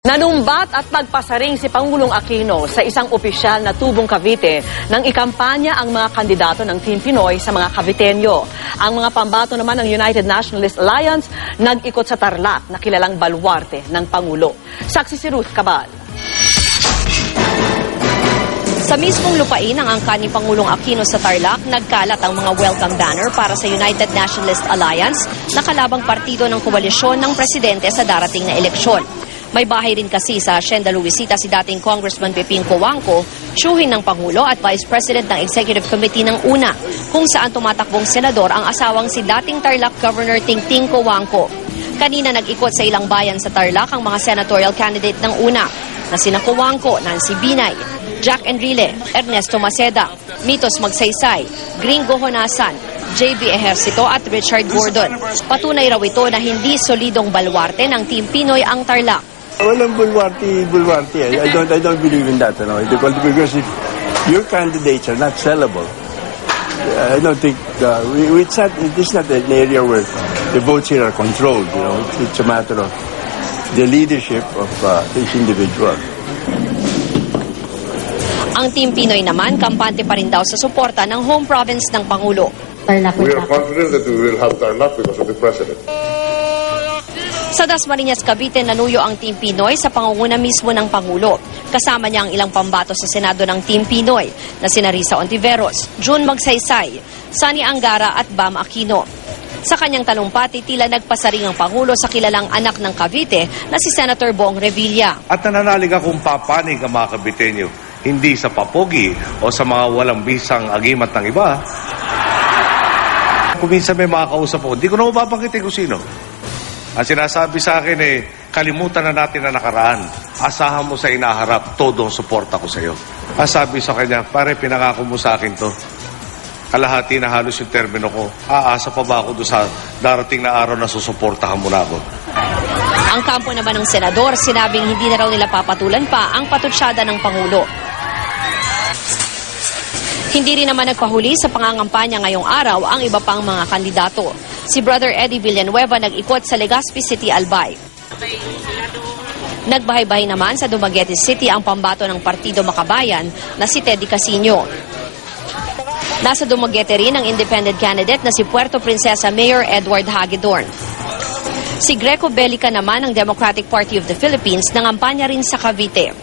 Nanumbat at pagpasaring si Pangulong Aquino sa isang opisyal na tubong Cavite nang ikampanya ang mga kandidato ng Team Pinoy sa mga Caviteño. Ang mga pambato naman ng United Nationalist Alliance nag-ikot sa Tarlac na kilalang baluarte ng Pangulo. Saksi si Ruth Cabal. Sa mismong lupain ng angkan ni Pangulong Aquino sa Tarlac, nagkalat ang mga welcome banner para sa United Nationalist Alliance na kalabang partido ng koalisyon ng presidente sa darating na eleksyon. May bahay rin kasi sa Hacienda Luisita si dating Congressman Pepín Cojuangco, tiyuhin ng Pangulo at Vice President ng Executive Committee ng UNA, kung saan tumatakbong senador ang asawang si dating Tarlac Governor Tingting Cojuangco. Kanina nag-ikot sa ilang bayan sa Tarlac ang mga senatorial candidate ng UNA na sina Cojuangco, Nancy Binay, Jack Enrile, Ernesto Maceda, Mitos Magsaysay, Gringo Honasan, JB Ejercito at Richard Gordon. Patunay raw ito na hindi solidong baluarte ng Team Pinoy ang Tarlac. Walang bulwarte. I don't believe in that, because if your candidates are not sellable, I don't think it is not an area where the votes here are controlled. It's a matter of the leadership of each individual. Ang Team Pinoy naman, kampante pa rin daw sa suporta ng home province ng Pangulo. We are confident that we will have Tarlac because of the President. Sa Dasmariñas, Cavite, nanuyo ang Team Pinoy sa pangunguna mismo ng Pangulo. Kasama niya ang ilang pambato sa Senado ng Team Pinoy na sina Risa Ontiveros, June Magsaysay, Sani Angara at Bam Aquino. Sa kanyang talumpati, tila nagpasaring ang Pangulo sa kilalang anak ng Cavite na si Senator Bong Revilla. At nananalig akong papanig ang mga Caviteño, hindi sa papogi o sa mga walang bisang agimat ng iba. Kung minsan may makakausap ko, hindi ko na mapapangkitin kung sino. Ang sinasabi sa akin kalimutan na natin na nakaraan. Asahan mo sa inaharap, todo ang suporta ko sa iyo. Ang sabi sa kanya, pare, pinangako mo sa akin to. Kalahati na halos yung termino ko. Aasa pa ba ako doon sa darating na araw na susuportahan mo na ako? Ang kampo naman ng senador, sinabing hindi na raw nila papatulan pa ang patutsyada ng Pangulo. Hindi rin naman nagpahuli sa pangangampanya ngayong araw ang iba pang mga kandidato. Si Brother Eddie Villanueva nag-ikot sa Legazpi City, Albay. Nagbahay-bahay naman sa Dumaguete City ang pambato ng Partido Makabayan na si Teddy Casino. Nasa Dumaguete rin ang independent candidate na si Puerto Princesa Mayor Edward Hagedorn. Si Greco Bellica naman ng Democratic Party of the Philippines nangampanya rin sa Cavite.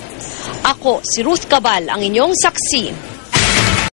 Ako, si Ruth Cabal, ang inyong saksi.